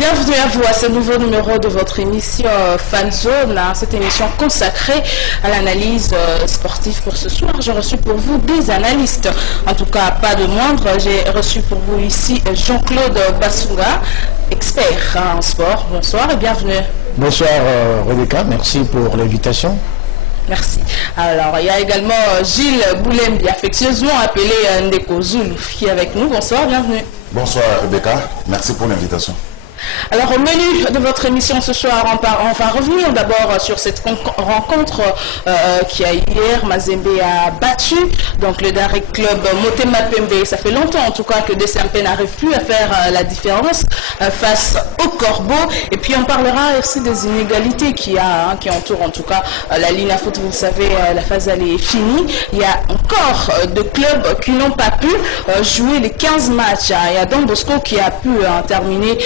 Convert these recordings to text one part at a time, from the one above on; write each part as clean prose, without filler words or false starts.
Bienvenue à vous à ce nouveau numéro de votre émission Fanzone, cette émission consacrée à l'analyse sportive pour ce soir. J'ai reçu pour vous des analystes, en tout cas pas de moindre. J'ai reçu pour vous ici Jean-Claude Bassunga, expert en sport. Bonsoir et bienvenue. Bonsoir Rebecca, merci pour l'invitation. Merci. Alors, il y a également Gilles Boulembi, affectueusement appelé Ndeko Zulu, qui est avec nous. Bonsoir, bienvenue. Bonsoir Rebecca, merci pour l'invitation. Alors, au menu de votre émission ce soir, on va revenir d'abord sur cette rencontre qui a eu hier. Mazembe a battu donc le Direct Club Motema Pembe. Ça fait longtemps en tout cas que DSMP n'arrive plus à faire la différence face au Corbeau. Et puis on parlera aussi des inégalités qui entourent en tout cas la ligne à foot. Vous le savez, la phase elle est finie. Il y a encore de clubs qui n'ont pas pu jouer les 15 matchs. Il y a Don Bosco qui a pu terminer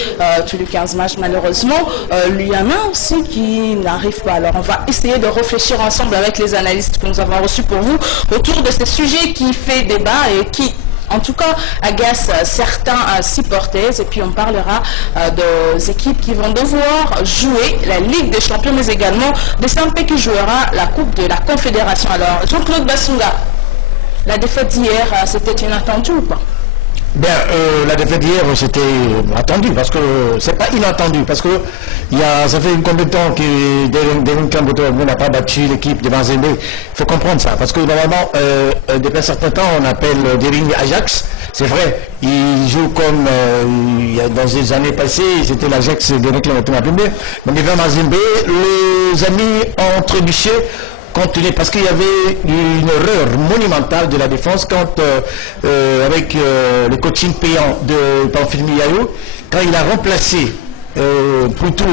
tous les 15 matchs malheureusement. Il y en a aussi qui n'arrivent pas. Alors on va essayer de réfléchir ensemble avec les analystes que nous avons reçus pour vous autour de ce sujet qui fait débat et qui en tout cas agace certains supporters. Et puis on parlera des équipes qui vont devoir jouer la Ligue des Champions, mais également des DSMP qui jouera la Coupe de la Confédération. Alors Jean-Claude Bassunga, la défaite d'hier, c'était inattendu ou pas? Bien, la défaite d'hier, c'était attendu, parce que c'est pas inattendu, parce que ça fait combien de temps que Derwin Kamboto n'a pas battu l'équipe de Mazembe. Il faut comprendre ça, parce que normalement, depuis un certain temps, on appelle Derwin Ajax. C'est vrai, il joue comme dans les années passées, c'était l'Ajax de Derwin Kamboto. Mais devant Mazembe, les amis ont trébuché. Parce qu'il y avait une erreur monumentale de la défense quand, avec le coaching payant de Pamphile Miaou, quand il a remplacé Poutou,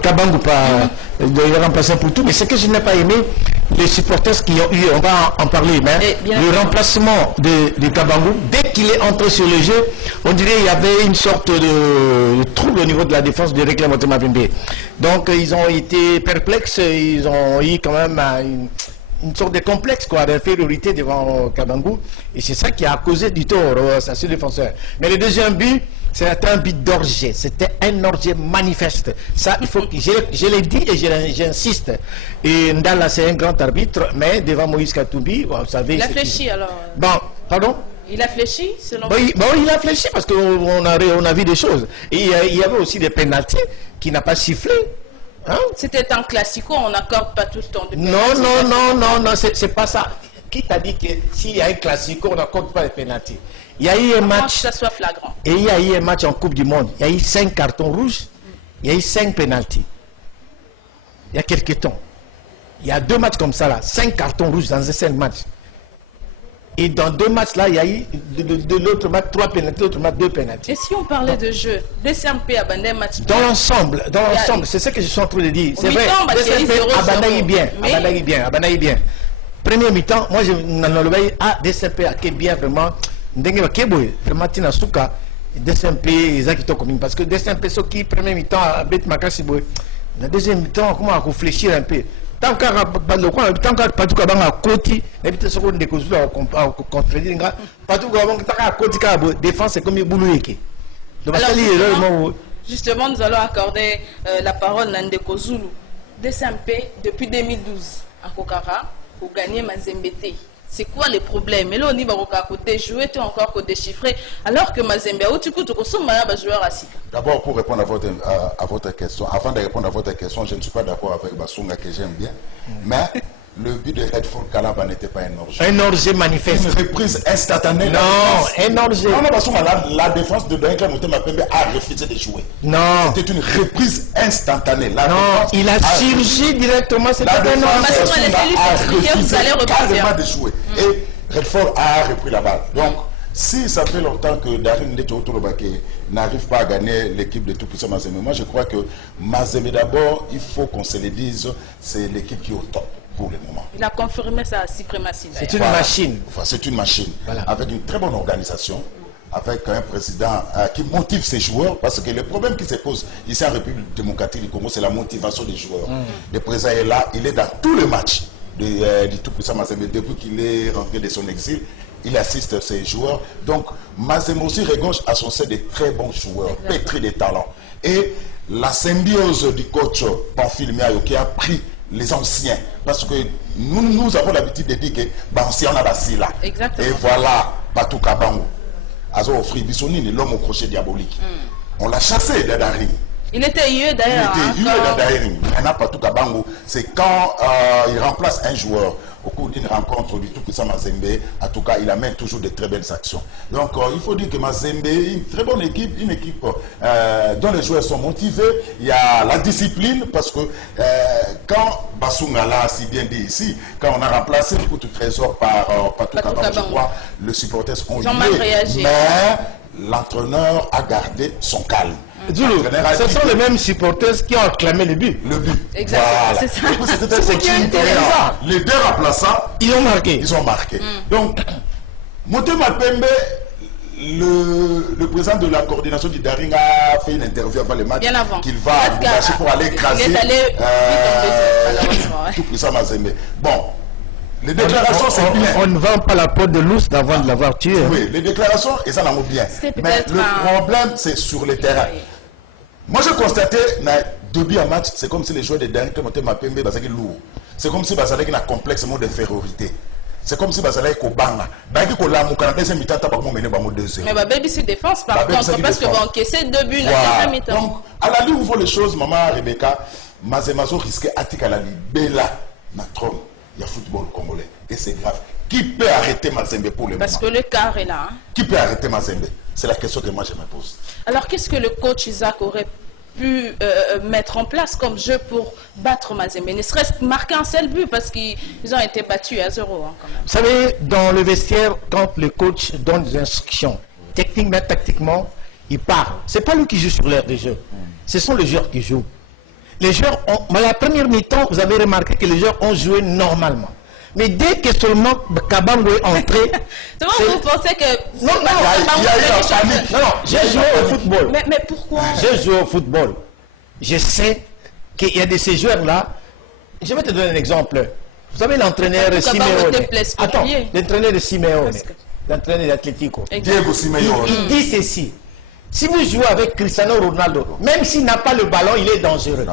Kabangu, il a remplacé Poutou, mais ce que je n'ai pas aimé, les supporters qui ont eu, on va en parler, mais le remplacement de Kabangu, dès qu'il est entré sur le jeu, on dirait qu'il y avait une sorte de trouble au niveau de la défense de Reclam Motema Pembe. Donc ils ont été perplexes, ils ont eu quand même une sorte de complexe d'infériorité devant Kabangu, et c'est ça qui a causé du tort à ce défenseur. Mais le deuxième but, c'était un but d'orgie, c'était un orgie manifeste. Ça, il faut que je l'ai dit et j'insiste. Et Ndala, c'est un grand arbitre, mais devant Moïse Katoubi, vous savez... Il a fléchi alors Bon, pardon? Il a fléchi selon vous? Bon, il a fléchi parce qu'on a vu des choses. Et il y avait aussi des pénaltys qui n'a pas sifflé. Hein? C'était un classico, on n'accorde pas tout le temps de pénalty. Non, c'est pas ça. Qui t'a dit que s'il y a un classico, on n'accorde pas les pénaltys? Il y a eu un match, que ça soit flagrant. Et il y a eu un match en Coupe du Monde. Il y a eu 5 cartons rouges, il y a eu 5 pénaltys. Il y a quelques temps. Il y a 2 matchs comme ça là, 5 cartons rouges dans un seul match. Et dans 2 matchs là, il y a eu de l'autre match 3 pénaltys, l'autre match 2 pénaltys. Et si on parlait de jeu, DSMP a bandé un match. Dans l'ensemble, c'est ce que je suis en train de dire. C'est vrai, DSMP a bandé bien. Premier mi-temps, moi je n'en ai pas DSMP a bien vraiment. Vraiment tina suka DSMP ezaki to commune parce que DSMP ce qui premier mi-temps a bet makasi boy la deuxième mi-temps comment à réfléchir un peu tant qu'à pas tout à côté et puis ce qu'on découvre à contredire pas tout à côté défense c'est comme boulot yeke donc justement nous allons accorder la parole à Ndeko Zulu. DSMP depuis 2012 à Kokara pour gagner Mazembe. C'est quoi les problèmes? Et là, on y va à côté jouer, tu encore que déchiffrer, alors que Mazembe, où tu coûtes, joueur à Sika. D'abord, pour répondre à votre question, avant de répondre à votre question, je ne suis pas d'accord avec Bassunga que j'aime bien, mais le but de Redford Kalaba n'était pas un orgie. Un orgie manifeste. Une reprise instantanée. Non, un orgie. Non, Bassunga, la défense de Reclam Motema Pembe a refusé de jouer. Non. C'était une reprise instantanée. Il a surgi directement. C'était un orgie. Vous allez carrément de jouer. Et Redford a repris la balle. Donc, si ça fait longtemps que Darin Ndetotolobake n'arrive pas à gagner l'équipe de tout-puissant Mazembe, moi je crois que Mazembe d'abord, il faut qu'on se le dise, c'est l'équipe qui est au top pour le moment. Il a confirmé sa suprématie. C'est une machine. Enfin, c'est une machine, voilà. Avec une très bonne organisation, avec un président qui motive ses joueurs, parce que le problème qui se pose ici en République démocratique du Congo, c'est la motivation des joueurs. Le président est là, il est dans tous les matchs du tout-puissant Mazembe depuis qu'il est rentré de son exil. il assiste ses joueurs. Donc, Mazembe aussi regorge à son sein de très bons joueurs, pétris de talent. Et la symbiose du coach Pamphile Miayo qui a pris les anciens, parce que nous avons l'habitude de dire que ancien on a bassi là. Et voilà, Patou Kabango. Azo offri Bissonine, l'homme au crochet diabolique. On l'a chassé de Daring. Il était hué d'ailleurs. Il était hué de Daring. Maintenant, Patou Kabango, c'est quand il remplace un joueur au cours d'une rencontre du tout-puissant Mazembe. En tout cas, il amène toujours de très belles actions. Donc, il faut dire que Mazembe, une très bonne équipe, une équipe dont les joueurs sont motivés. Il y a la discipline, parce que quand Basungala a si bien dit ici, quand on a remplacé le coup de trésor par Patou Kabango, je crois, les supporters ont réagi. Mais l'entraîneur a gardé son calme. Zulu, ce sont les mêmes supporters qui ont acclamé le but. Le but. Exactement, c'est ça. C'était ce qui est intéressant. Les deux remplaçants, ils ont marqué. Ils ont marqué. Donc, Motema Pembe, le président de la coordination du Daring a fait une interview avant le match. Bien avant. Qu'il va marcher pour aller écraser tout puissant Mazembe. Bon. Les déclarations, c'est bien. On ne vend pas la peau de l'ours avant de l'avoir tué. Oui, les déclarations, et ça n'en vaut bien. Mais le problème, c'est sur le terrain. Moi, j'ai constaté, depuis un match, c'est comme si les joueurs de Daring montaient ma PMB, c'est lourd. C'est comme si Bazalek a un complexe d'infériorité. C'est comme si Bazalek au banga. Bazalek au lamu, quand deuxième mi-temps, t'as pas mené par 2-0. Mais Baby, c'est défense par contre, parce que bon, c'est 2 buts la deuxième mi-temps. Donc, à la ligne où vont les choses, maman Rebecca, Mazemazo risquait Atika la Libella, Natron. Il y a football congolais. Et c'est grave. Qui peut arrêter Mazembe pour le moment? Parce que le quart est là. Qui peut arrêter Mazembe? C'est la question que moi je me pose. Alors qu'est-ce que le coach Isaac aurait pu mettre en place comme jeu pour battre Mazembe? Ne serait-ce marquer un seul but parce qu'ils ont été battus à 0. Hein, quand même. Vous savez, dans le vestiaire, quand le coach donne des instructions, techniquement, tactiquement, il parle. Ce n'est pas lui qui joue sur l'air de jeu. Ce sont les joueurs qui jouent. Les joueurs ont, à la première mi-temps, vous avez remarqué que les joueurs ont joué normalement. Mais dès que seulement Kabango est entré... vous pensez que... Non, il y a eu la panique. Non, j'ai joué au football. Mais pourquoi? J'ai joué au football. Je sais qu'il y a de ces joueurs-là. Je vais te donner un exemple. Vous savez l'entraîneur de Simeone. Attends, l'entraîneur de Simeone. L'entraîneur d'Atlético. Diego Simeone. Il dit ceci. Si vous jouez avec Cristiano Ronaldo, même s'il n'a pas le ballon, il est dangereux.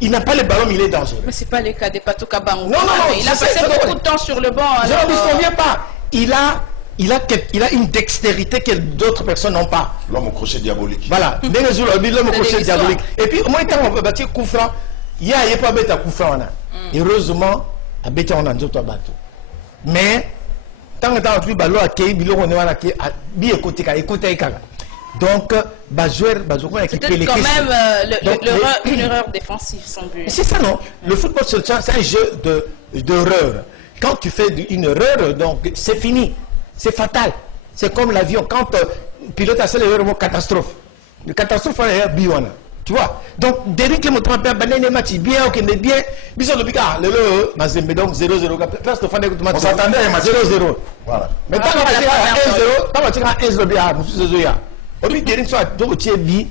Il n'a pas le ballon, mais il est dangereux. Mais ce n'est pas le cas de Patou Kabango. Non, il a passé beaucoup de temps sur le banc. Je ne me souviens pas. Il a une dextérité que d'autres personnes n'ont pas. L'homme au crochet diabolique. Voilà. L'homme au crochet diabolique. Et puis, au moins, quand on va battre Koufran, il n'y a pas de Koufran. Heureusement, à Bété, on a un autre bateau. Mais, tant que tu as un ballon à Kéi, on a bien écouté. Donc, c'était quand même une erreur défensive, sans but. C'est ça, non? Le football, c'est un jeu d'erreur. Quand tu fais une erreur, donc c'est fini. C'est fatal. C'est comme l'avion. Quand le pilote a fait l'erreur, catastrophe. Le catastrophe, c'est un biwana. Tu vois? Donc, dès que je me trompe, je match bien, ok, mais bien. Bisous, depuis le Mazembe, donc 0-0. On s'attendait à un match 0-0. Voilà. Mais quand tu as 1-0, au lieu de soit donc tu es bi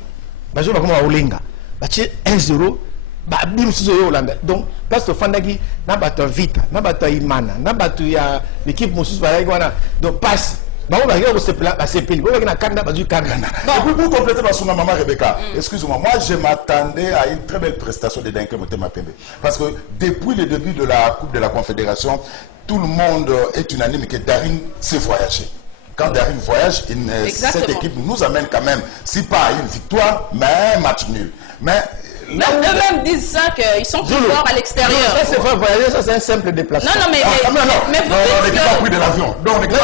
bazo ba koma olenga ba tu 1-0 ba bim suzo Hollande donc parce que fandaki na bato vita na bato imana na bato ya l'équipe mususu ba wana donc passe ba on va regarder ce plat ba sepeli ba na kanda ba du kanda. Bon pour compléter ma songa maman Rebecca, excuse-moi, moi je m'attendais à une très belle prestation de Daring Motema Pembe parce que depuis le début de la Coupe de la Confédération, tout le monde est unanime que Daring s'est voyagé. Quand Daring voyage, cette équipe nous amène quand même, si pas une victoire, mais un match nul. Mais eux-mêmes disent ça, qu'ils sont plus forts à l'extérieur. Ça, c'est pas voyager, ça, c'est un simple déplacement. Non, mais on n'est pas pris de l'avion. Non, on n'est pas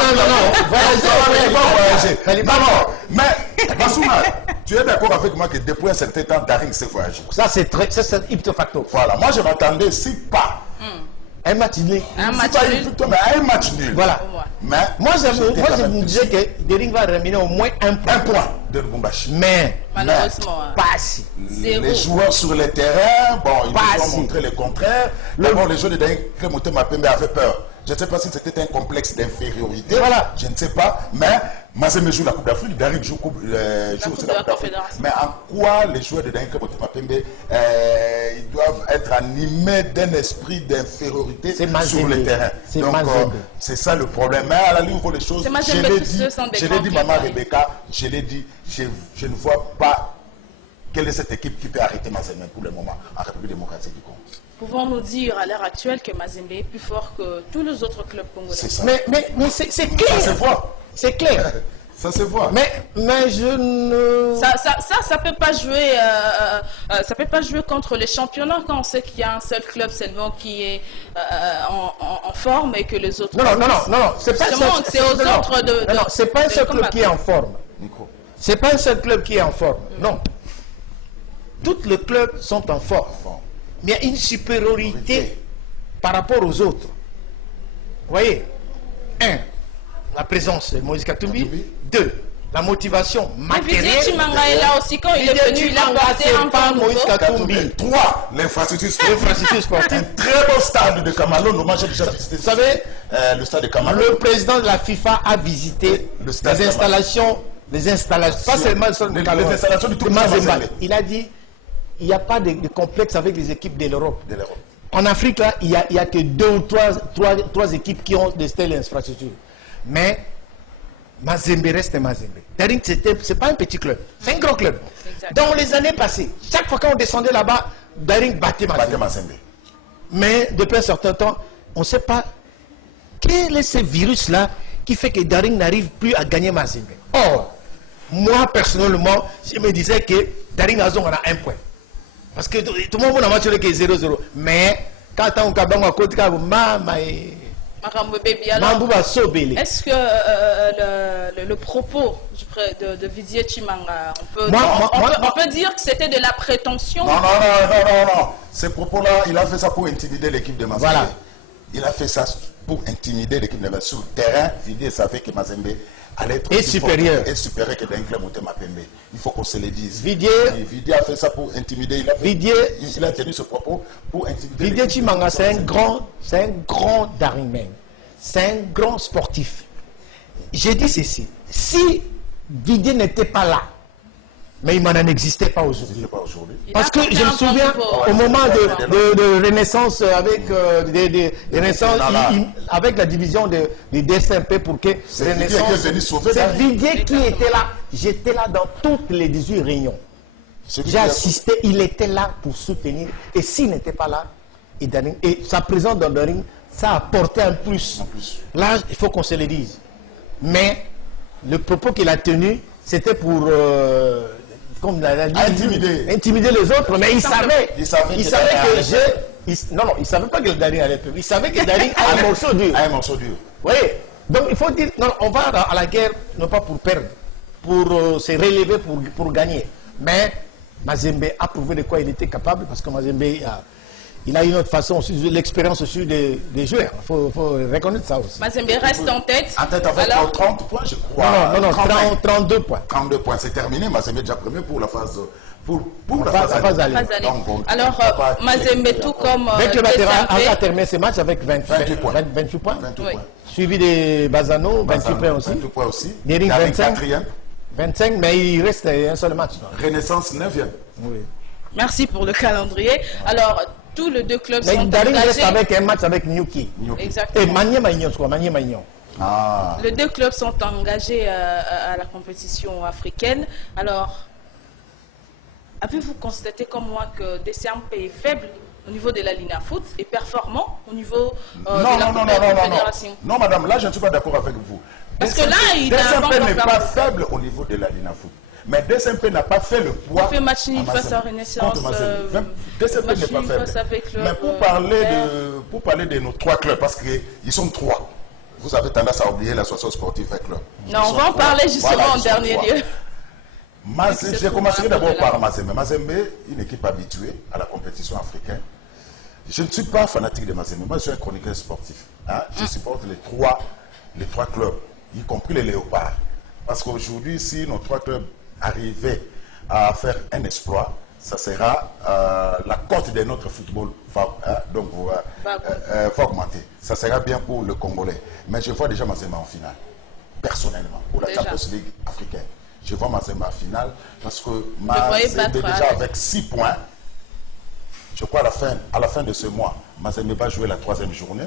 voyager. Non, mais, Bassouma, tu es d'accord avec moi que depuis un certain temps, Daring s'est voyagé. Ça, c'est ipso facto. Voilà, moi je m'attendais, si pas. Un match nul. Un match nul. Voilà. Mais moi, je me disais que Daring va ramener au moins un point de Lubumbashi. Mais malheureusement, pas si. Les joueurs sur le terrain, bon, ils nous ont montré le contraire. D'abord, les joueurs de Daring Motema Pembe avaient peur. Je ne sais pas si c'était un complexe d'infériorité. Voilà. Je ne sais pas. Mais Mazembe joue la Coupe d'Afrique, Daring joue aussi la Coupe d'Afrique. Mais en quoi les joueurs de Daring Club Motema Pembe ils doivent être animés d'un esprit d'infériorité sur le terrain. Donc c'est ça le problème. Mais à la ligne, les choses, je l'ai dit, Maman Rebecca, je l'ai dit, je ne vois pas quelle est cette équipe qui peut arrêter Mazembe pour le moment en République démocratique du Congo. Pouvons-nous dire à l'heure actuelle que Mazembe est plus fort que tous les autres clubs congolais? C'est ça. Mais c'est clair. Ça se voit. C'est clair. Ça se voit. Mais je ne... Ça peut pas jouer. Ça peut pas jouer contre les championnats quand on sait qu'il y a un seul club seulement qui est en forme et que les autres. Non. C'est pas c'est aux autres de. Non, c'est pas un seul club qui est en forme. C'est pas un seul club qui est en forme. Non. Tous les clubs sont en forme. Mais il y a une supériorité par rapport aux autres. Vous voyez, 1, la présence de Moïse Katumbi. 2, la motivation matérielle. Vidier Chimanga est là aussi quand il est venu, il a porté un pas Moïse Katumbi. 3, l'infrastructure sportive. Un très beau stade de Kamalo. Moi, j'ai déjà visité. Vous savez, le stade de Kamalo. Le président de la FIFA a visité les installations, pas seulement les installations du Mazembe. Il a dit il n'y a pas de complexe avec les équipes de l'Europe. En Afrique, là, il n'y a que 2 ou 3 équipes qui ont de telles infrastructures. Mais Mazembe reste Mazembe. Daring, ce n'est pas un petit club, c'est un gros club. Dans les années passées, chaque fois qu'on descendait là-bas, Daring battait Mazembe. Mais depuis un certain temps, on ne sait pas quel est ce virus-là qui fait que Daring n'arrive plus à gagner Mazembe. Or, moi, personnellement, je me disais que Daring Azong en a 1 point. Parce que tout le monde a matché le 0-0. Mais quand on a un côté, est-ce que le propos de Vidier Chimanga, on peut dire que c'était de la prétention? Non. Ces propos-là, il a fait ça pour intimider l'équipe de Mazembe. Voilà. Il a fait ça pour intimider l'équipe de Mazembe. Sur le terrain, Vidier savait que Mazembe allait être supérieur que Daring Club Motema Pembe. Il faut qu'on se le dise. Vidier a fait ça pour intimider. Il a tenu ce propos pour intimider. Vidier Chimanga, c'est un grand Daringman. C'est un grand sportif. J'ai dit ceci. Si Vidier n'était pas là, mais il n'en existait pas aujourd'hui. Parce que je me souviens, au moment de Renaissance, avec la division des DSMP pour que Renaissance... C'est Vidier qui était là. J'étais là dans toutes les 18 réunions. J'ai assisté, il était là pour soutenir. Et s'il n'était pas là, et sa présence dans Daring, ça a apporté un plus. Là, il faut qu'on se le dise. Mais le propos qu'il a tenu, c'était pour... comme l'a dit, intimider les autres, mais il savait que il savait pas que le Daring allait perdre. Il savait que Daring a un morceau dur. Oui. Donc il faut dire, non, on va à la guerre, non pas pour perdre, pour se relever, pour gagner. Mais Mazembe a prouvé de quoi il était capable, parce que Mazembe il a une autre façon aussi, l'expérience aussi des joueurs. Il faut reconnaître ça aussi. Mazembe reste en tête. En tête avec 30 points, je crois. Non, 32 points. 32 points, c'est terminé. Mazembe est déjà premier pour la phase... Pour la phase aller. Alors, Mazembe, tout comme... Avec le Batera, a terminé ses matchs avec 28 points. Suivi de Bazano, 28 points aussi. 28 points aussi. Daring 25, mais il reste un seul match. Renaissance 9e. Oui. Merci pour le calendrier. Alors, tous les 2 clubs sont Daring engagés. reste avec un match avec Nyuki. Exactement. Et Magné-Magnon, je crois. Magné-Magnon. Les 2 clubs sont engagés à la compétition africaine. Alors, avez-vous constaté comme moi que DCMP est faible au niveau de la Ligue Foot et performant au niveau de la Confédération? Non, madame, là, je ne suis pas d'accord avec vous. Parce que là, il n'est pas faible au niveau de la Ligue Foot. Mais DSMP n'a pas fait le poids. Il fait match nul face à Renaissance. DSMP n'est pas faible. Mais pour parler de nos 3 clubs, parce qu'ils sont 3, vous avez tendance à oublier l'association sportive avec club. Non, on va en parler justement en dernier lieu. Je commencerai d'abord par Mazembe. Mazembe, une équipe habituée à la compétition africaine. Je ne suis pas fanatique de Mazembe. Moi, je suis un chroniqueur sportif. Je supporte les trois clubs, y compris les Léopards. Parce qu'aujourd'hui, si nos 3 clubs arrivaient à faire un exploit, ça sera la cote de notre football va augmenter. Ça sera bien pour le Congolais. Mais je vois déjà Mazembe en finale. personnellement, pour la Champions League africaine. Je vois Mazembe en finale parce que Mazembe déjà avec 6 points, je crois à la fin de ce mois, Mazembe va jouer la 3e journée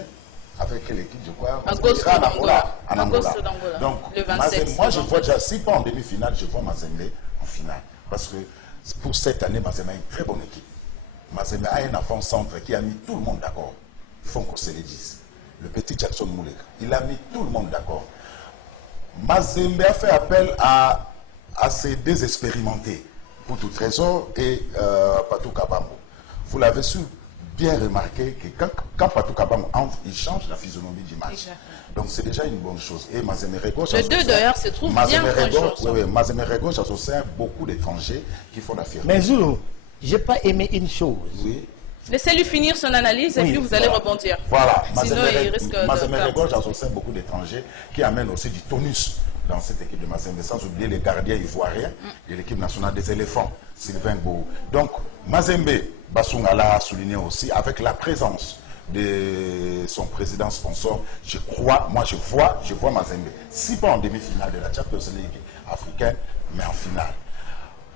avec l'équipe, je crois, en Angola. Donc, moi, je vois déjà 6 points en demi-finale, je vois Mazembe en finale. Parce que pour cette année, Mazembe a une très bonne équipe. Mazembe a un avant-centre qui a mis tout le monde d'accord. Fonko Seledis, le petit Jackson Moulek, il a mis tout le monde d'accord. Mazembe a fait appel à ces deux expérimentés, Poutou Trésor et Patou Kabambo. Vous l'avez su bien remarqué que quand Patou Kabambo entre, il change la physionomie du match. Donc c'est déjà une bonne chose. Et Mazembe Gauche, les deux d'ailleurs se trouvent bien conjoints. Mazembe Gauche associe beaucoup d'étrangers qui font la fierté. Mais Zulu, j'ai pas aimé une chose. Oui. Laissez-lui finir son analyse et puis vous allez rebondir. Voilà. Sinon, il risque de... Mazembe Gauche associe beaucoup d'étrangers qui amènent aussi du tonus dans cette équipe de Mazembe, sans oublier les gardiens ivoiriens et l'équipe nationale des éléphants, Sylvain Gou. Donc, Mazembe, Bassungala a souligné aussi, avec la présence de son président sponsor, je vois Mazembe, 6 pas en demi-finale de la Champions League africaine, mais en finale.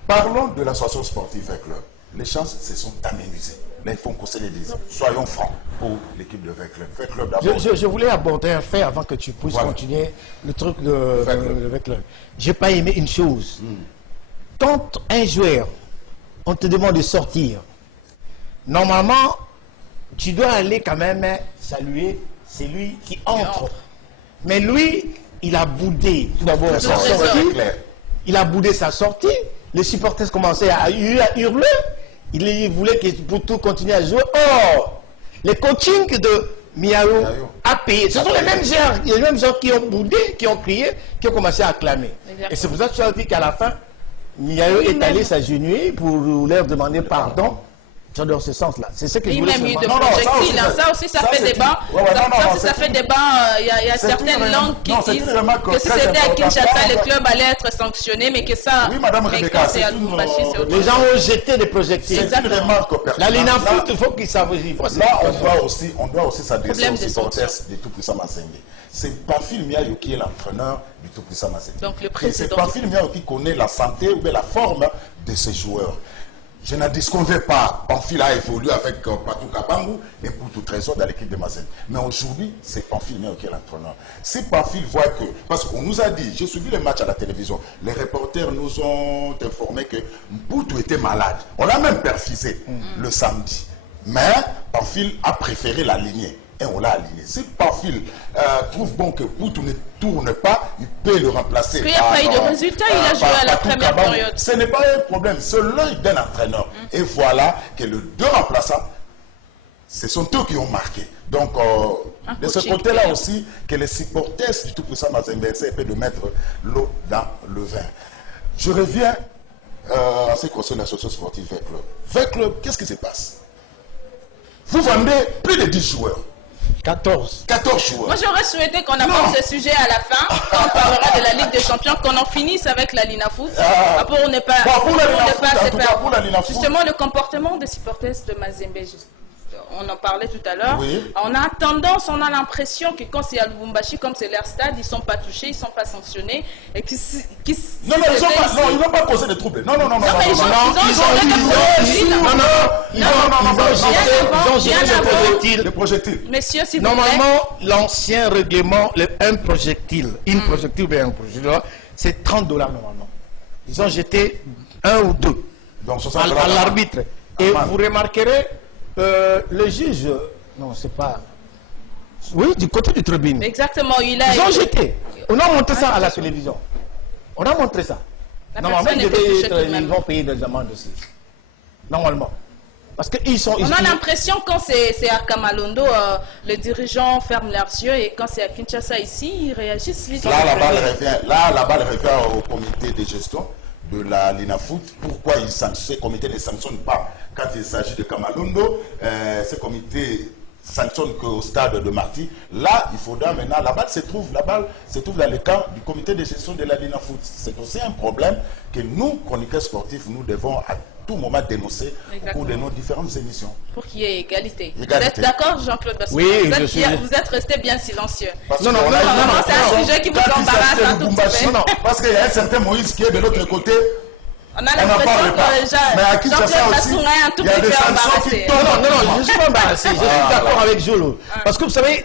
Parlons de l'association sportive Club. Les chances se sont aménagées. Là, il faut qu'on se les dise. Soyons francs pour l'équipe de Club. Je voulais aborder un fait avant que tu puisses continuer le truc de Club. J'ai pas aimé une chose. Quand un joueur, on te demande de sortir, normalement, tu dois aller quand même saluer celui qui entre. Mais lui, il a boudé tout d'abord sa sortie. Il a boudé sa sortie. Les supporters commençaient à hurler. Il voulait que Poutou continue à jouer. Or, les coachings de Miao a payé. Ce sont les mêmes gens qui ont boudé, qui ont crié, qui ont commencé à acclamer. Exactement. Et c'est pour ça que tu as vu qu'à la fin, Miao est allé s'agenouiller pour leur demander pardon. Dans ce sens-là. C'est ce que je voulais savoir. Ça aussi, ça fait débat. Ça fait débat. Il y a certaines langues qui disent que si c'était à Kinshasa, le club allait être sanctionné, mais que ça... Oui, Madame Rebecca, c'est les gens ont jeté des projectiles. C'est une remarque la Linafoot, il faut qu'ils savent. Là, on doit aussi s'adresser aux supporters du Tout-Puissant Mazembe. C'est Pamphile Miayo qui est l'entraîneur du Tout-Puissant Mazembe. Donc le président. C'est Pamphile Miayo qui connaît la santé ou la forme de ses joueurs. Je ne disconviens pas. Pamphile a évolué avec Patou Kabambo et Poutou Trésor dans l'équipe de Mazembe. Mais aujourd'hui, c'est Pamphile qui est l'entraîneur. Si Pamphile voit que... Parce qu'on nous a dit, j'ai suivi les matchs à la télévision, les reporters nous ont informé que Poutou était malade. On l'a même perfusé le samedi. Mais Pamphile a préféré l'aligner. Et on l'a aligné. Si Pamphile trouve bon que Poutou ne tourne pas, il peut le remplacer. Parce qu'il n'y a pas eu de résultat, il a joué à la première période. Ce n'est pas un problème, c'est l'œil d'un entraîneur. Et voilà que les deux remplaçants, ce sont eux qui ont marqué. Donc, de ce côté-là aussi, que les supporters du Tout-Puissant Mazembe essaient de mettre l'eau dans le vin. Je reviens à ce qui concerne l'association sportive Club. Qu'est-ce qui se passe? Vous vendez plus de 10 joueurs. 14 joueurs. Moi, j'aurais souhaité qu'on aborde ce sujet à la fin, quand on parlera de la Ligue des Champions, qu'on en finisse avec la Linafoot. Pour la Linafoot. Justement, le comportement des supporters de Mazembe, on en parlait tout à l'heure. Oui. On a l'impression que quand c'est à Lubumbashi, comme c'est leur stade, ils ne sont pas touchés, ils ne sont pas sanctionnés. Et ils n'ont pas causé de troubles. Non. Ils ont géré des projectiles. Messieurs, s'il vous plaît. Normalement, l'ancien règlement, un projectile, c'est $30 normalement. Ils ont jeté 1 ou 2 à l'arbitre. Et vous remarquerez, le juge, non, c'est pas... Oui, du côté du tribune. Exactement, ils ont jeté. On a montré ça à la télévision. On a montré ça. Normalement, ils vont payer des amendes aussi. Normalement. Parce qu'ils sont... On a l'impression quand c'est à Kamalondo, les dirigeants ferment leurs yeux et quand c'est à Kinshasa ici, ils réagissent vite. Là, la balle revient au comité de gestion de la Linafoot. Pourquoi ce comité ne sanctionne pas quand il s'agit de Kamalondo? Ce comité sanctionne qu'au stade de Marty. Là, il faudra maintenant, la balle se trouve dans le camp du comité de gestion de la Linafoot. C'est aussi un problème que nous, chroniqueurs sportifs, nous devons à tout moment dénoncer au cours de nos différentes émissions. Pour qu'il y ait égalité. Vous êtes d'accord, Jean-Claude Bassou? Oui, vous êtes resté bien silencieux. Non, c'est un sujet qui vous embarrasse un tout petit peu. Non, parce qu'il y a un certain Moïse qui est de l'autre côté. On a l'impression que Jean-Claude Bassou est un tout petit peu embarrassé. Non, je ne suis pas embarrassé. Je suis d'accord avec Jolo. Parce que vous savez,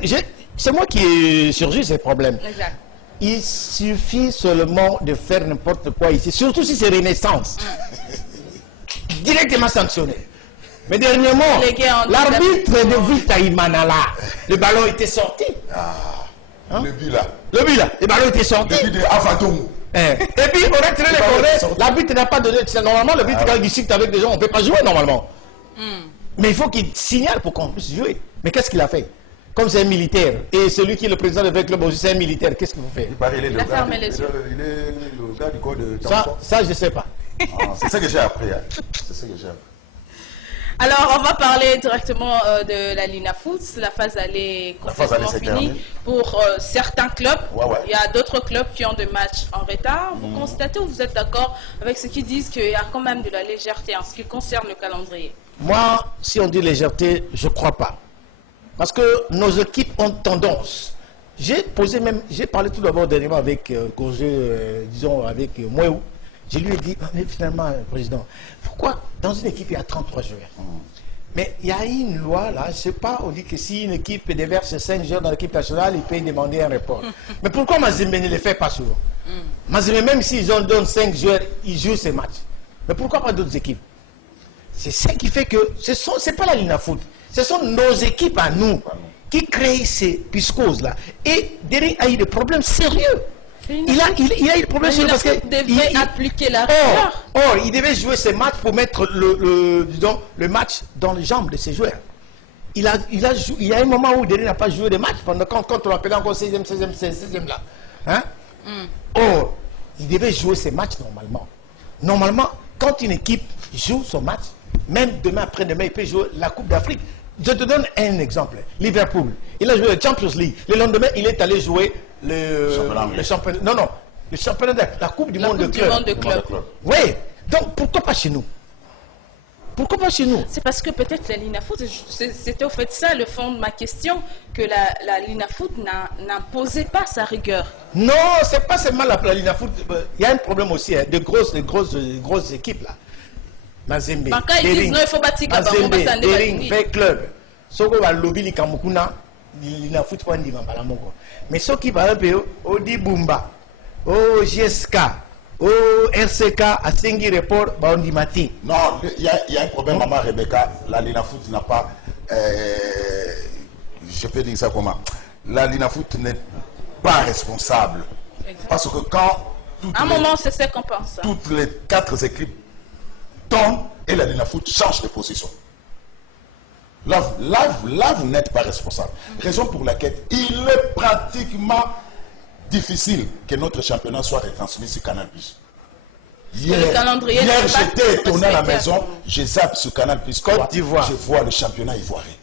c'est moi qui ai surgi ces problèmes. Exact. Il suffit seulement de faire n'importe quoi ici, surtout si c'est Renaissance. Directement sanctionné. Mais dernièrement, l'arbitre de Vitaï Manala, le ballon était sorti. Le but là. Le ballon était sorti. Le but de Avadomu. Et puis, on a tiré les cornets. L'arbitre n'a pas donné. Normalement, l'arbitre, quand il discute avec des gens, on ne peut pas jouer normalement. Mais il faut qu'il signale pour qu'on puisse jouer. Mais qu'est-ce qu'il a fait? Comme c'est un militaire, et celui qui est le président de votre club aussi, c'est un militaire, qu'est-ce qu'il faut faire? Il a fermé les yeux. Il est le gars du corps de ça, je ne sais pas. C'est ça que j'ai appris. C'est ça que j'ai appris. Alors, on va parler directement de la Linafoot. La phase allée complètement finie pour certains clubs. Il y a d'autres clubs qui ont des matchs en retard. Vous constatez ou vous êtes d'accord avec ceux qui disent qu'il y a quand même de la légèreté en ce qui concerne le calendrier? Moi, si on dit légèreté, je ne crois pas. Parce que nos équipes ont tendance. J'ai parlé tout d'abord dernièrement avec avec Mouéou. Je lui ai dit, mais finalement, président, pourquoi dans une équipe il y a 33 joueurs? Mais il y a une loi là, je ne sais pas, on dit que si une équipe déverse 5 joueurs dans l'équipe nationale, il peut demander un report. Mais pourquoi Mazembe ne le fait pas souvent? Mazembe, même s'ils en donnent 5 joueurs, ils jouent ces matchs. Mais pourquoi pas d'autres équipes? C'est ça qui fait que ce n'est pas la Linafoot. Ce sont nos équipes à nous qui créent ces piscoses-là. Et Derrick a eu des problèmes sérieux. Il a eu des problèmes sérieux parce qu'il devait appliquer la rigueur. Or, il devait jouer ces matchs pour mettre le match dans les jambes de ses joueurs. Il y a un moment où Derrick n'a pas joué de match quand on l'appelait encore 16e là. Hein? Or, il devait jouer ses matchs normalement. Normalement, quand une équipe joue son match, même demain après-demain, il peut jouer la Coupe d'Afrique. Je te donne un exemple. Liverpool, il a joué la Champions League. Le lendemain, il est allé jouer le championnat. Le championnat de la Coupe du monde de club. Oui. Donc, pourquoi pas chez nous? Pourquoi pas chez nous? C'est parce que peut-être la Linafoot, c'était au fait ça le fond de ma question, que la Linafoot n'imposait pas sa rigueur. Non, c'est pas seulement la Linafoot. Il y a un problème aussi, de grosses équipes là. Mazembe, quand ils disent non, il faut bâtir Dering, fait club. Soko va lobby li kamukuna, la foot pour ndi mambala moko. Mais ceux qui par exemple Odi Bumba, au GSK, au RCK à Sengi Report, ba on dit mati. Non, il y a un problème, maman Rebecca. La Linafoot n'a pas, je peux dire ça comment. La Linafoot n'est pas responsable. Exactement. Parce que quand toutes les 4 équipes tombent et la Linafoot change de position. Là, vous n'êtes pas responsable. Raison pour laquelle il est pratiquement difficile que notre championnat soit retransmis sur Canal+. Hier j'étais étonné à la maison, je zappe sur Canal+. Côte d'Ivoire. Je vois le championnat ivoirien.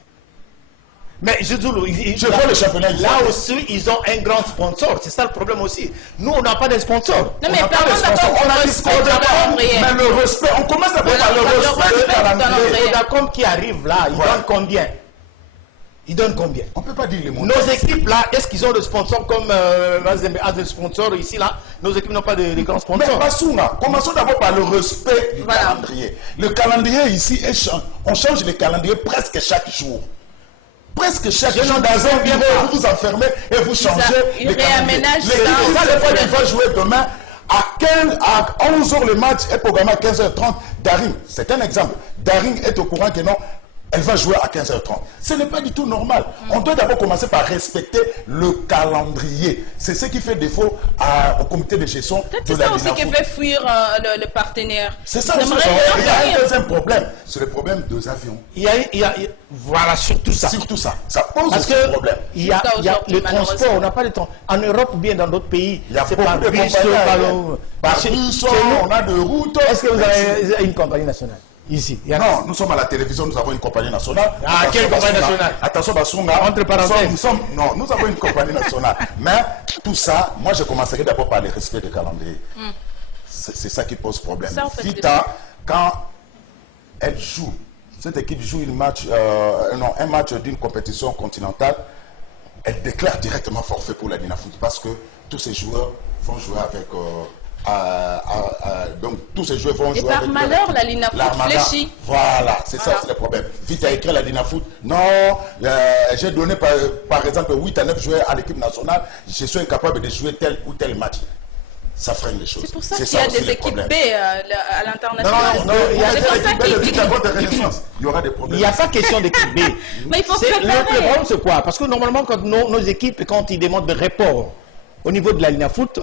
Mais je vois le championnat ivoirien. Là aussi, ils ont un grand sponsor. C'est ça le problème aussi. Nous, on n'a pas de sponsor. Non, mais on a du sponsor. Mais le respect, on commence d'abord par le respect du calendrier. Vodacom qui arrive là, il donne combien? Il donne combien? On ne peut pas dire les montants. Nos équipes là, est-ce qu'ils ont des sponsors comme Mazembe a des sponsors ici là? Nos équipes n'ont pas de grands sponsors. Mais Bassouna, commençons d'abord par le respect du calendrier. Le calendrier ici, on change le calendrier presque chaque jour. Presque chaque jour, dans un bureau, vous vous enfermez et vous changez le calendrier. Il va jouer demain à 11h le match est programmé à 15h30. Daring, c'est un exemple. Daring est au courant que non, elle va jouer à 15h30. Ce n'est pas du tout normal. On doit d'abord commencer par respecter le calendrier. C'est ce qui fait défaut au comité de gestion de la Linafoot. C'est ça aussi qui fait fuir le partenaire. C'est ça aussi. Il y a un deuxième problème. C'est le problème des avions. Voilà, surtout ça. Surtout ça. Ça pose aussi un problème. Il y a le transport, on n'a pas de temps. En Europe ou bien dans d'autres pays, il y a beaucoup de compagnies. Par bus, on a de routes. Est-ce que vous avez une compagnie nationale? Ici. Non, nous sommes à la télévision, nous avons une compagnie nationale. Ah, quelle compagnie nationale? Attention, Basunga. Entre parenthèses. Nous avons une compagnie nationale. Mais tout ça, moi je commencerai d'abord par le respect du calendrier. C'est ça qui pose problème. Ça, en fait, Vita, quand elle joue, cette équipe joue un match d'une compétition continentale, elle déclare directement forfait pour la Dinafoot parce que tous ces joueurs vont jouer avec... donc tous ces joueurs vont jouer par avec malheur, la Linafoot fléchit. Voilà, c'est ça, c'est le problème. Vite a écrit la Dinafoot. Non, j'ai donné par exemple 8 à 9 joueurs à l'équipe nationale. Je suis incapable de jouer tel ou tel match. Ça freine les choses. C'est pour ça qu'il y a des équipes B à l'international. Non, il y a des équipes de Renaissance. Il y aura des problèmes. Il n'y a pas question d'équipe B. Mais il faut le problème, c'est quoi? Parce que normalement, quand nos équipes, quand ils demandent de report au niveau de la Linafoot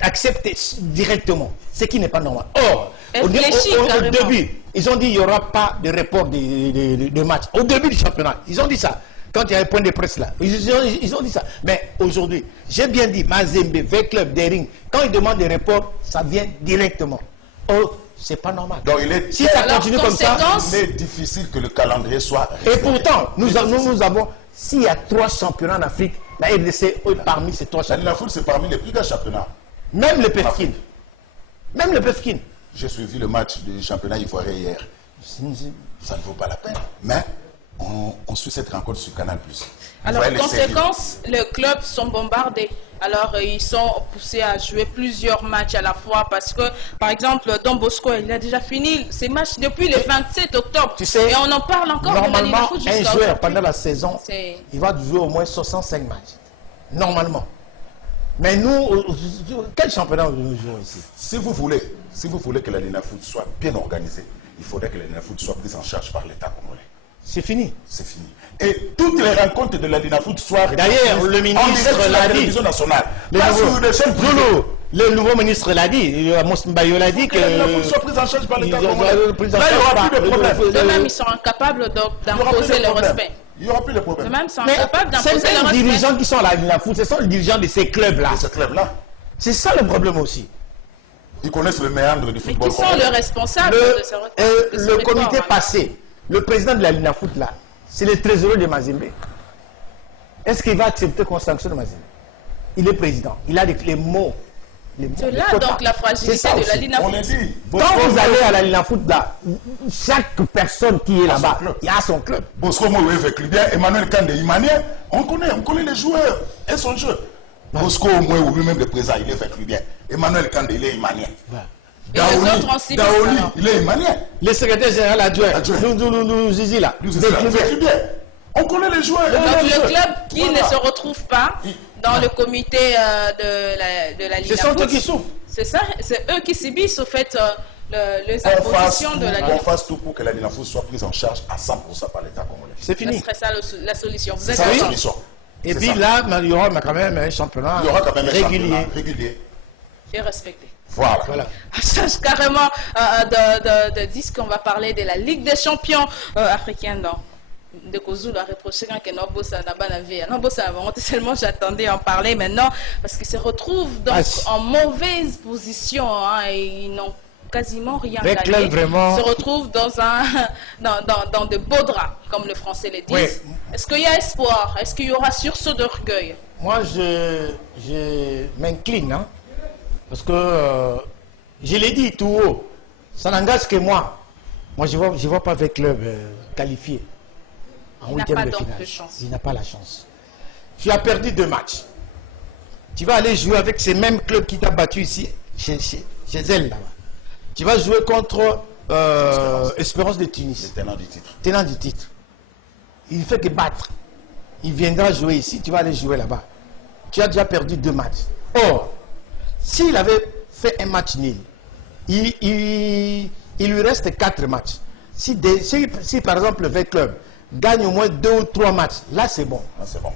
accepte directement, ce qui n'est pas normal. Or, au début, ils ont dit qu'il n'y aura pas de report de match. Au début du championnat, ils ont dit ça. Quand il y a un point de presse là, ils ont dit ça. Mais aujourd'hui, j'ai bien dit, Mazembe, V-Club, Dering, quand ils demandent des reports, ça vient directement. Or, c'est pas normal. Donc, si ça continue comme ça, il est difficile que le calendrier soit respecté. Et pourtant, nous avons, s'il y a 3 championnats en Afrique, la RDC est parmi ces 3 championnats. La Dinafoot, c'est parmi les plus grands championnats. Même le Pefkin. Même le Pefkin. J'ai suivi le match du championnat ivoirien hier. Ça ne vaut pas la peine. Mais on suit cette rencontre sur Canal+. Alors, en conséquence, les clubs sont bombardés. Alors, ils sont poussés à jouer plusieurs matchs à la fois parce que, par exemple, Don Bosco, il a déjà fini ses matchs depuis le 27 octobre. Tu sais, et on en parle encore. Normalement, un joueur, pendant la saison, il va jouer au moins 65 matchs. Normalement. Mais nous, quel championnat nous jouons ici? Si vous voulez que la Dinafoot soit bien organisée, il faudrait que la Dinafoot soit prise en charge par l'État congolais. C'est fini. C'est fini. Et toutes les rencontres de la Dinafoot soient... D'ailleurs, le ministre l'a dit. Le nouveau ministre l'a dit. Mosmbayo l'a dit que... la Dinafoot soit prise en charge par l'État congolais. Là, il n'y aura plus de problème. De même, ils sont incapables d'imposer le respect. Il n'y aura plus de problème. De même, ils sont incapables d'imposer le respect. C'est les dirigeants qui sont à la Dinafoot, ce sont les dirigeants de ces clubs-là. C'est ça le problème aussi. Ils connaissent le méandre du football. Mais qui sont les responsables de ce le comité passé, le président de la Linafoot là, c'est le trésorier de Mazembe. Est-ce qu'il va accepter qu'on sanctionne Mazembe? Il est président. Il a les mots. C'est là donc la fragilité de la Linafoot. On l'a dit. Quand vous allez à la Linafoot là, chaque personne qui est là-bas, il a son club. Bosco Moué fait bien, Emmanuel Kandé Imanien, on connaît les joueurs et son jeu. Bosco Moué ou lui-même le président, il est fait bien. Emmanuel Kandé, il est Imanien. Daoli, il est Imanien. Le secrétaire général adjoint, nous Zizi là. On connaît les joueurs. Donc le club qui ne se retrouve pas dans le comité de la Linafoot. Ce sont eux qui souffrent. C'est ça, c'est eux qui subissent au fait les impositions de la Linafoot. On fasse tout pour que la Linafoot soit prise en charge à 100% par l'État congolais. C'est fini. Ce serait ça la solution. Vous êtes la solution. Et puis là, il y aura quand même un championnat régulier. Et respecté. Voilà. Ça, c'est carrément de dire qu'on va parler de la Ligue des champions africaine. De Kozul a reproché que Nobosa n'a pas navé. Nobosa a monté seulement, j'attendais en parler maintenant, parce qu'ils se retrouvent donc en mauvaise position et ils n'ont quasiment rien gagné. Ils se retrouvent dans de beaux draps, comme les Français le disent. Oui. Est-ce qu'il y a espoir? Est-ce qu'il y aura sursaut d'orgueil? Moi, je m'incline, hein, parce que je l'ai dit tout haut, ça n'engage que moi. Moi, je ne vois pas avec club qualifié. En huitième de finale. Il n'a pas la chance. Tu as perdu 2 matchs. Tu vas aller jouer avec ces mêmes clubs qui t'ont battu ici, chez elle, là-bas. Tu vas jouer contre Espérance de Tunis. Le tenant du titre. Tenant du titre. Il ne fait que battre. Il viendra jouer ici, tu vas aller jouer là-bas. Tu as déjà perdu 2 matchs. Or, s'il avait fait un match nul, il lui reste 4 matchs. Si par exemple le V-Club gagne au moins 2 ou 3 matchs, là c'est bon. C'est bon.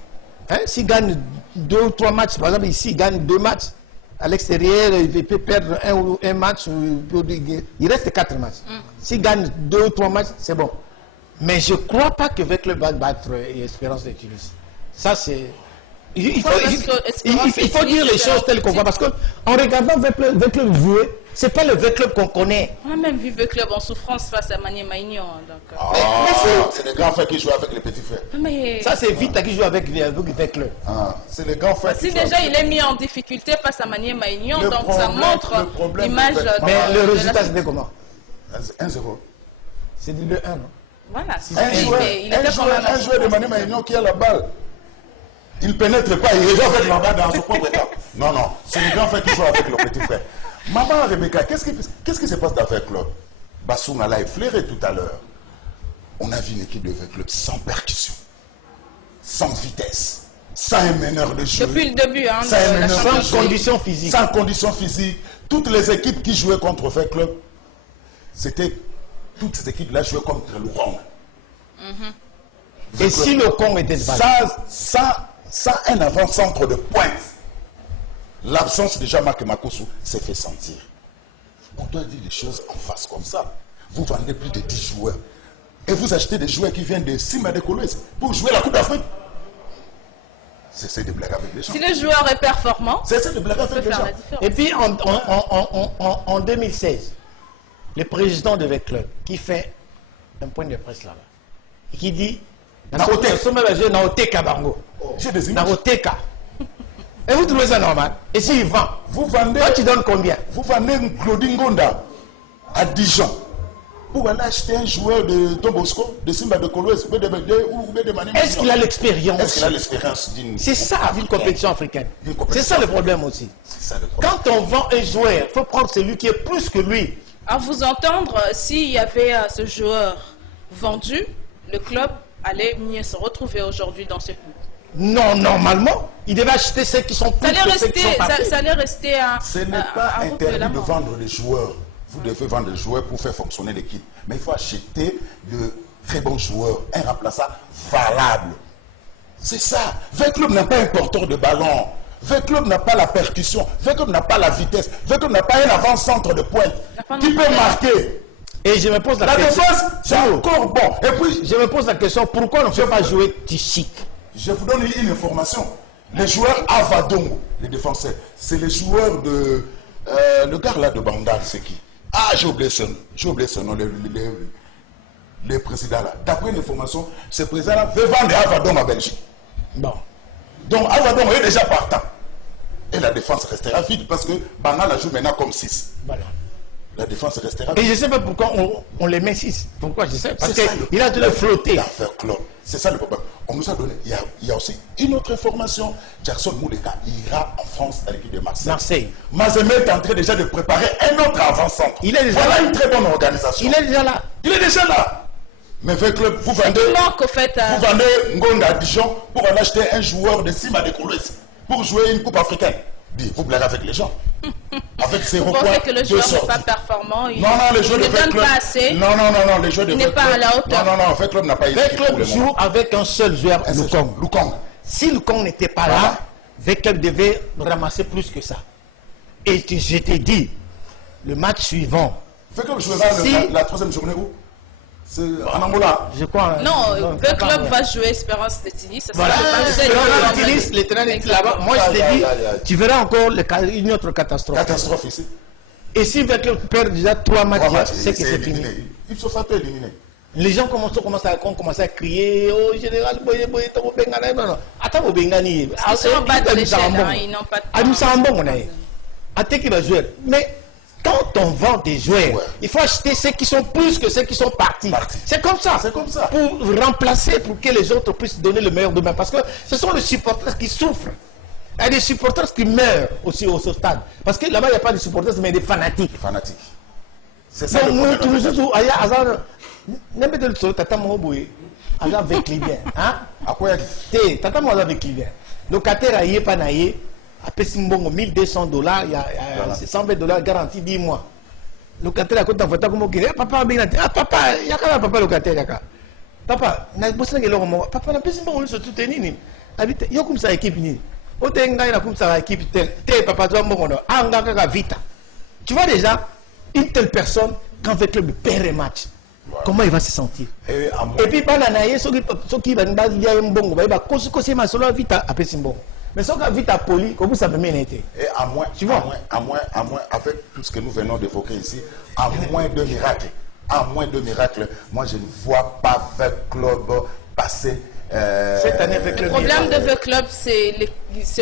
Hein? S'il gagne 2 ou 3 matchs, par exemple ici, il gagne 2 matchs, à l'extérieur, il peut perdre un match, il reste 4 matchs. S'il gagne 2 ou 3 matchs, c'est bon. Mais je ne crois pas que V-Club va battre Espérance de Tunis. Ça c'est Il faut dire les choses telles qu'on voit. Parce qu'en regardant V Club jouer, ce n'est pas le V Club qu'on connaît. On a même vu V Club en souffrance face à Maniema Maignan. C'est les grands frères qui jouent avec les petits frères. Mais... Ça, c'est Vita qui joue avec V Club. C'est les grands frères. Si déjà il est mis en difficulté face à Maniema Maignan, donc ça montre l'image. Mais le résultat, c'était comment? 1-0. C'est le 1, non? Voilà. Un joueur de Maniema Maignan qui a la balle. Il ne pénètre pas, il rejoint avec la balle dans son propre camp. Non, c'est les grands frères qui jouent avec leurs petits frères. Maman Rebecca, qu'est-ce qui se passe dans V Club? Bassoum l'a effleuré tout à l'heure. On a vu une équipe de V Club sans percussion, sans vitesse, sans un meneur de jeu. Depuis le début, sans conditions physiques. Sans conditions physiques. Toutes les équipes qui jouaient contre V Club, toutes ces équipes-là jouaient contre le Kong. Et si le Kong était sans un avant-centre de pointe, l'absence de Jean-Marc Makossou s'est fait sentir. On doit dire les choses en face comme ça. Vous vendez plus de 10 joueurs. Et vous achetez des joueurs qui viennent de Sima de Kolwezi pour jouer la Coupe d'Afrique. Cessez de blaguer avec les gens. Si le joueur est performant, cessez de blaguer avec les gens. Et puis en 2016, le président de V Club qui fait un point de presse là-bas et qui dit Naoteka Bango. J'ai des images. Naoteka. Et vous trouvez ça normal? Et s'il vend, vous vendez. Toi, tu donnes combien? Vous vendez Claudine Gonda à Dijon. Vous allez acheter un joueur de Tobosco, de Simba de Kolwezi, ou de Maniema. Est-ce qu'il a l'expérience? Est-ce qu'il a l'expérience d'une. C'est ça, d'une compétition africaine. C'est ça le problème aussi. Ça le problème. Quand on vend un joueur, il faut prendre celui qui est plus que lui. À vous entendre, s'il y avait ce joueur vendu, le club allait mieux se retrouver aujourd'hui dans ce groupe. Non, normalement, il devait acheter ceux qui sont plus que ceux qui sont partis. Ça allait rester un... Ce n'est pas interdit de vendre les joueurs. Vous devez vendre les joueurs pour faire fonctionner l'équipe. Mais il faut acheter de très bons joueurs, un remplaçant valable. C'est ça. V-Club n'a pas un porteur de ballon. V-Club n'a pas la percussion. V-Club n'a pas la vitesse. V-Club n'a pas un avant-centre de pointe qui peut marquer. Et je me pose la question. La défense, c'est encore bon. Et puis, je me pose la question, pourquoi on ne fait pas jouer Tichik? Je vous donne une information. Les joueurs Avadongo, les défenseurs, c'est les joueurs de... le gars là de Bandal, c'est qui? Ah, j'ai oublié son nom, le président là. D'après une information, ce président là veut vendre Avadongo à Belgique. Bon. Donc Avadongo est déjà partant. Et la défense restera vide parce que Bandal la joue maintenant comme 6. Voilà. La défense restera vide. Et je ne sais pas pourquoi on les met 6. Pourquoi je sais? Parce qu'il a dû le flotter. C'est ça le problème. On nous a donné. Il y a aussi une autre information. Jackson Mouleka ira en France à l'équipe de Marseille. Marseille. Mazembe est en train déjà de préparer un autre avant-centre. Il est déjà voilà là. Une très bonne organisation. Il est déjà là. Il est déjà là. Mais V-Club, vous vendez Ngonda à Dijon pour en acheter un joueur de Sima de Kolwezi pour jouer une coupe africaine. Vous blaguez avec les gens. Avec ces vous pensez que le joueur n'est pas performant? Non, les joueurs de V-Club. Pas assez. Non, les joueurs de V-Club. Il n'est pas à la hauteur. Non, V-Club n'a pas été. V-Club joue avec un seul joueur, Lukong. Si Lukong n'était pas là, V-Club devait ramasser plus que ça. Et je t'ai dit, le match suivant. V-Club jouera la troisième journée où? C'est en Angola. Je crois. Non, V-Club va jouer Espérance de Tunis. Voilà, Espérance de Tunis, les trains étaient là-bas. Moi, je t'ai dit, tu verras encore une autre catastrophe. Catastrophe ici. Et si V-Club perd déjà 3 matchs, c'est que c'est fini. Il se fait éliminer. Les gens commencent à crier, oh général, attends, ils sont en bas de l'échelle, ils n'ont pas de Attends qu'il va jouer. Mais quand on vend des joueurs, il faut acheter ceux qui sont plus que ceux qui sont partis. C'est comme ça. Pour remplacer, pour que les autres puissent donner le meilleur demain. Parce que ce sont les supporters qui souffrent. Il y a des supporters qui meurent aussi au stade. Parce que là-bas, il n'y a pas de supporters, mais des fanatiques. C'est ça. Donc, nous, toujours, n'importe quel tata Moboé, avec les biens. À quoi tata Moboé avec les biens. Locataire a yé pas naïe. Après Simbongo, $1,200, il y a $120 garantie 10 mois. Le locataire a compté en photo comme papa, papa, il y a quand papa locataire. Papa, n'a pas besoin de l'homme. Papa, n'a pas besoin de se soutenir. Habite, il y a comme ça équipe. Otenga, il y a comme ça équipe. Papa, tu vas vite. Tu vois déjà, une telle personne, quand V-Club perd un match, comment il va se sentir? Et puis, pendant ce qui va dire un bon, il va causer ma solo vite après Simbongo. Mais ce qu'on vite à poli, comme ça peut m'énerver. Et à moins, avec tout ce que nous venons d'évoquer ici, à moins de miracles, moi je ne vois pas Veuve Club passer. Cette année avec le problème de Veuve Club, c'est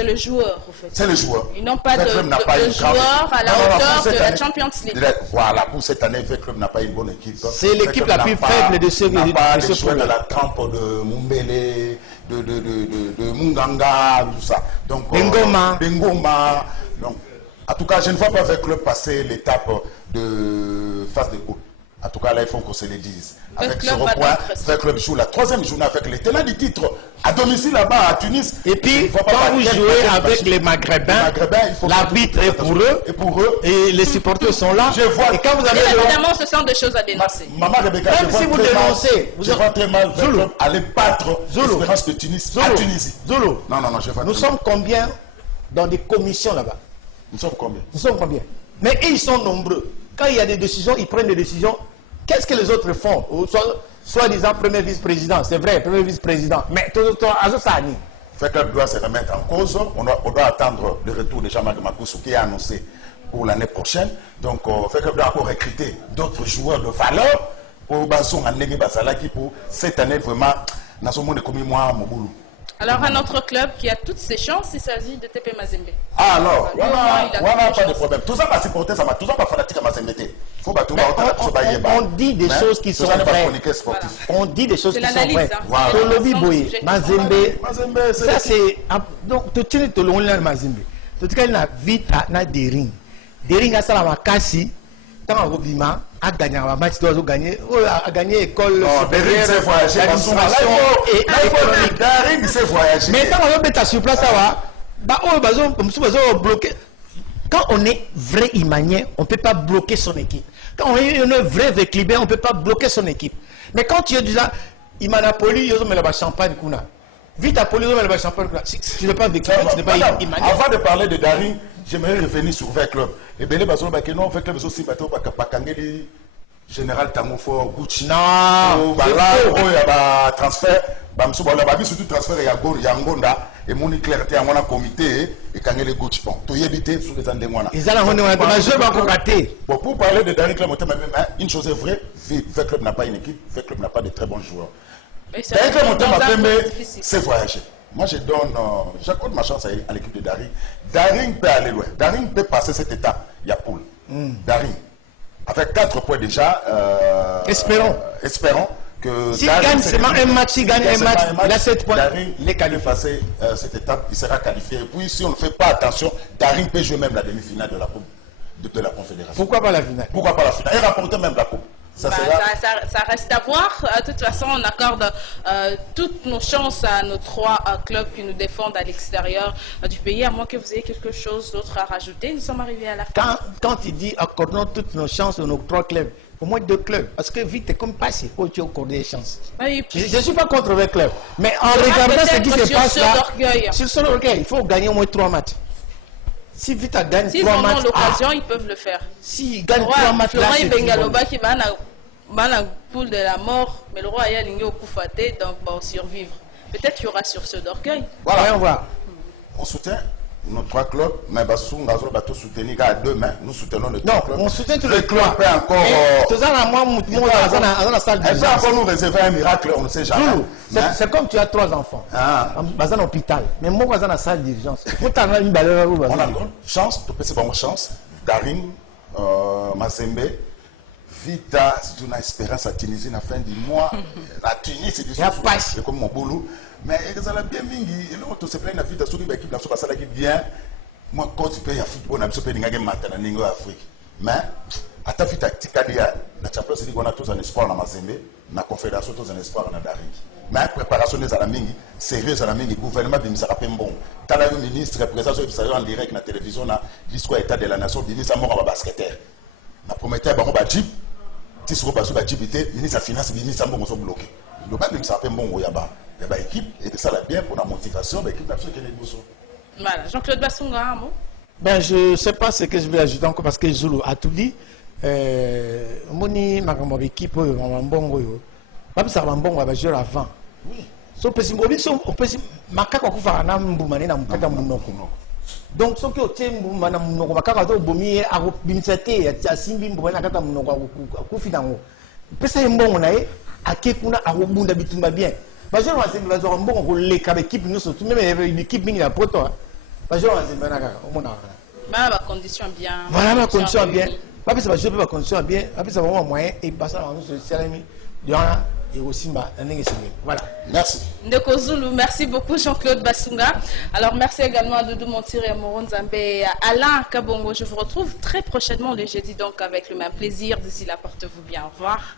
le joueur, en fait. C'est le joueur. Ils n'ont pas de joueur à la hauteur de la Champions League. Voilà, pour cette année, Veuve Club n'a pas une bonne équipe. C'est l'équipe la plus faible de ce n'a pas les joueurs de la trempe de Mumbele, de Munganga, tout ça. Donc, Bengoma. Donc, en tout cas, je ne vois pas Veuve Club passer l'étape de phase de poule. En tout cas, là, il faut qu'on se le dise. Avec ce repoint, Veuve Club joue la 3e journée avec les tenants du titre à domicile là-bas à Tunis. Et puis, quand vous jouez avec les Maghrébins, l'arbitre est pour eux. Et les supporters sont là. Je vois. Et quand vous avez évidemment, ce sont des choses à dénoncer. Maman Rebecca, même si vous dénoncez, je vois très mal Veuve Club aller battre l'Espérance de Tunis à Tunisie. Zolo. Non, je vois. Nous sommes combien dans des commissions là-bas? Nous sommes combien? Mais ils sont nombreux. Quand il y a des décisions, ils prennent des décisions. Qu'est-ce que les autres font? Soit-disant premier vice-président, c'est vrai, premier vice-président. Mais tout le temps, Veuve Club doit se remettre en cause. On doit attendre le retour de Jean-Marc Makoussou qui est annoncé pour l'année prochaine. Donc, Veuve Club doit encore recruter d'autres joueurs de valeur pour cette année vraiment. Alors, un autre club qui a toutes ses chances, il s'agit de TP Mazembe. Ah, alors, voilà, pas de problème. Tout ça va supporter, ça va, tout ça va fanatique à Mazembe. On dit des choses qui sont vraies. On dit des choses qui sont vraies. Pour le Biboye, Mazembe, ça c'est. Donc, tu tiens tout le monde Mazembe. En tout cas, il a vite à Dering. Dering a ça la Makassi. Quand on a gagné un match, a gagné l'école supérieure d'administration et économique. Mais quand on est sur place, quand on est vrai Imanien, on ne peut pas bloquer son équipe. Quand on est un vrai Veclibé, on ne peut pas bloquer son équipe. Mais quand tu es déjà Imanapoli, ils ont mis le champagne. Vite à Poli, ils ont mis le champagne. Si tu n'es pas Veclibé, tu n'es pas Imanien. Avant de parler de Daring, j'aimerais revenir sur Veuve Club. Et bien, les non, Veuve Club aussi, Pakangeli, Général Tamofor, Gucci. Non, il y a transfert. Surtout transfert, il y a Ngonda. Et mon clarté à mon comité et Kangeli Gucci. Bon, tout y habité sur les Andengwana. Ils ont raté. Pour parler de Daring Club, une chose est vraie, Veuve Club n'a pas une équipe, Veuve Club n'a pas de très bons joueurs. Daring Club, c'est voyager. Moi, j'accorde ma chance à l'équipe de Daring. Daring peut aller loin. Daring peut passer cette étape. Il y a poule. Daring. Avec 4 points déjà. Espérons que. S'il gagne seulement un match, il a 7 points. Daring, il est qualifié passer cette étape, il sera qualifié. Et puis, si on ne fait pas attention, Daring peut jouer même la demi-finale de la Coupe de la Confédération. Pourquoi pas la finale? Pourquoi pas la finale? Et rapporter même la Coupe. Ça reste à voir. De toute façon, on accorde toutes nos chances à nos 3 clubs qui nous défendent à l'extérieur du pays, à moins que vous ayez quelque chose d'autre à rajouter. Nous sommes arrivés à la fin. Quand il dit accordons toutes nos chances à nos 3 clubs, au moins 2 clubs, parce que vite, c'est comme passé, faut tu accorder des chances. Oui, je ne suis pas contre les clubs, mais en regardant ce qui se passe là, sur son orgueil, il faut gagner au moins 3 matchs. Si vite à gagner 3 matchs, ont l'occasion, ils peuvent le faire. S'ils gagnent 3 matchs, là, c'est Bengaloba qui va dans la poule de la mort, mais le roi a aligné au coup faté, donc va survivre. Peut-être qu'il y aura sursaut d'orgueil. Voilà, on voit. On soutient nos 3 clubs, mais on va soutenir à 2 mains. Nous soutenons les 3 clubs. On soutient tous les clubs. Elle peut encore nous réserver un miracle, on ne sait jamais. C'est comme tu as 3 enfants dans un hôpital. Mais moi, dans la salle d'urgence. On a une chance, c'est pas une chance. Daring, Mazembe, Vita, c'est une espérance à Tunisie à la fin du mois. La Tunisie, c'est comme mon boulot. Mais ça l'a bien mingi. Et là, on se plaint la Vita sur l'équipe, ça l'a bien. Moi, quand tu payes à football, je peux pas matin en Afrique. Mais, à ta Vita, la Champions League, on a tous un espoir dans Mazembe, la Confédération, tous un espoir dans Daring. Mais la préparation des Alamingi, sérieux Alamingi, le gouvernement de Misara Pembon. T'as le ministre, président, en direct dans la télévision, jusqu'au état de la nation, ministre mort en basketteur. La prometteur, Jeep. Si ce n'est pas le ministre des Finances, le ministre est bloqué. Le même ministre est bon, il y a une équipe, et ça l'a bien pour la motivation, l'équipe n'a pas de Voilà, Jean-Claude Bassunga, un mot. Je ne sais pas ce que je vais ajouter encore parce que Zulu a tout dit. Mon équipe, ça va jouer avant. Oui, so pesi mbobi so pesi makaka kufa na mbumane na mpata munoko donc soki otie mbuma na munoko makaka to bomi ako bimsate ya simbi mbumane kata munoko akufi nango pesa mbongo na ye akekuna akobunda bitumba bien bajoro bazembe bazoro mbongo koleka équipe nous surtout même l'équipe mingi na poto bajoro bazembe na kaka omona ba condition bien voilà ma condition bien pas ça bajoro ba condition bien pas ça vraiment moyen et passer dans nous salami durant et aussi voilà. Merci. Ndeko Zulu, merci beaucoup Jean-Claude Basunga. Alors merci également à Doudou Montire et Moron Zambé et à Alain Kabongo. Je vous retrouve très prochainement le jeudi donc avec le même plaisir. D'ici là, portez-vous bien. Au revoir.